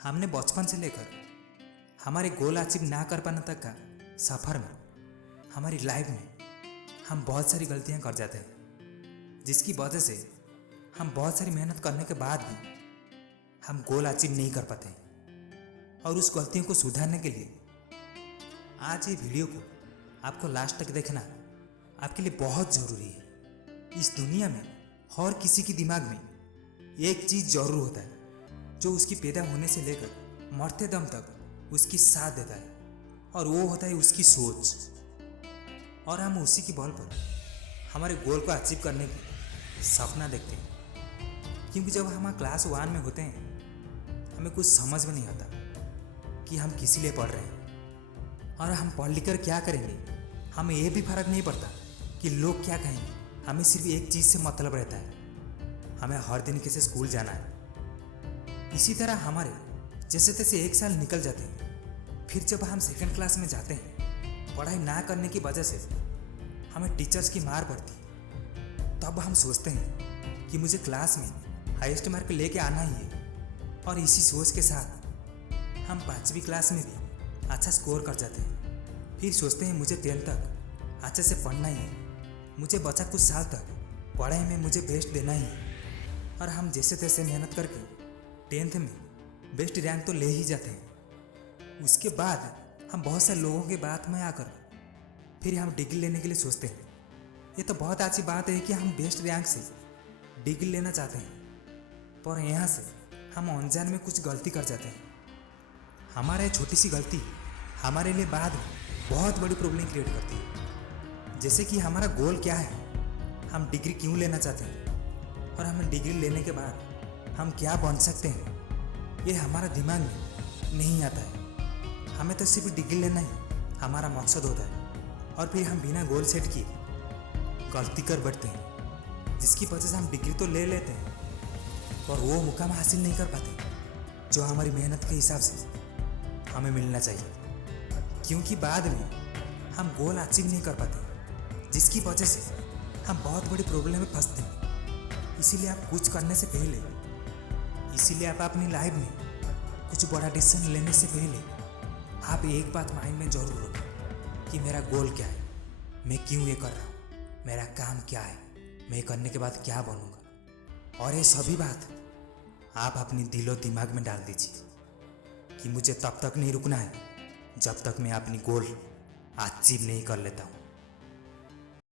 हमने बचपन से लेकर हमारे गोल अचीव ना कर पाने तक का सफ़र में हमारी लाइफ में हम बहुत सारी गलतियां कर जाते हैं, जिसकी वजह से हम बहुत सारी मेहनत करने के बाद भी हम गोल अचीव नहीं कर पाते। और उस गलतियों को सुधारने के लिए आज ये वीडियो को आपको लास्ट तक देखना आपके लिए बहुत ज़रूरी है। इस दुनिया में हर किसी के दिमाग में एक चीज़ जरूर होता है जो उसकी पैदा होने से लेकर मरते दम तक उसकी साथ देता है, और वो होता है उसकी सोच। और हम उसी के बल पर हमारे गोल को अचीव करने की सपना देखते हैं, क्योंकि जब हम क्लास 1 में होते हैं हमें कुछ समझ में नहीं आता कि हम किसी लिए पढ़ रहे हैं और हम पढ़ लिख कर क्या करेंगे। हमें ये भी फर्क नहीं पड़ता कि लोग क्या कहेंगे। हमें सिर्फ एक चीज़ से मतलब रहता है, हमें हर दिन कैसे स्कूल जाना है। इसी तरह हमारे जैसे तैसे एक साल निकल जाते हैं। फिर जब हम सेकंड क्लास में जाते हैं, पढ़ाई ना करने की वजह से हमें टीचर्स की मार पड़ती, तब हम सोचते हैं कि मुझे क्लास में हाईएस्ट मार्क लेके आना ही है। और इसी सोच के साथ हम 5वीं क्लास में भी अच्छा स्कोर कर जाते हैं। फिर सोचते हैं मुझे 10th तक अच्छे से पढ़ना ही है, मुझे बचा कुछ साल तक पढ़ाई में मुझे बेस्ट देना ही है। और हम जैसे तैसे मेहनत करके 10th में बेस्ट रैंक तो ले ही जाते हैं। उसके बाद हम बहुत से लोगों के बात में आकर फिर हम डिग्री लेने के लिए सोचते हैं। ये तो बहुत अच्छी बात है कि हम बेस्ट रैंक से डिग्री लेना चाहते हैं, पर यहाँ से हम अनजान में कुछ गलती कर जाते हैं। हमारे छोटी सी गलती हमारे लिए बाद में बहुत बड़ी प्रॉब्लम क्रिएट करती है। जैसे कि हमारा गोल क्या है, हम डिग्री क्यों लेना चाहते हैं, और हमें डिग्री लेने के बाद हम क्या बन सकते हैं, ये हमारा दिमाग में नहीं आता है। हमें तो सिर्फ डिग्री लेना ही हमारा मकसद होता है, और फिर हम बिना गोल सेट किए गलती कर बैठते हैं, जिसकी वजह से हम डिग्री तो ले लेते हैं और वो मुकाम हासिल नहीं कर पाते जो हमारी मेहनत के हिसाब से हमें मिलना चाहिए। क्योंकि बाद में हम गोल अचीव नहीं कर पाते, जिसकी वजह से हम बहुत बड़ी प्रॉब्लम में फंसते हैं। इसीलिए आप कुछ करने से पहले, इसीलिए आप अपनी लाइफ में कुछ बड़ा डिसीजन लेने से पहले आप एक बात माइंड में जरूर रखें कि मेरा गोल क्या है, मैं क्यों ये कर रहा हूँ, मेरा काम क्या है, मैं करने के बाद क्या बनूंगा। और ये सभी बात आप अपनी दिलो दिमाग में डाल दीजिए कि मुझे तब तक नहीं रुकना है जब तक मैं अपनी गोल अचीव नहीं कर लेता हूँ।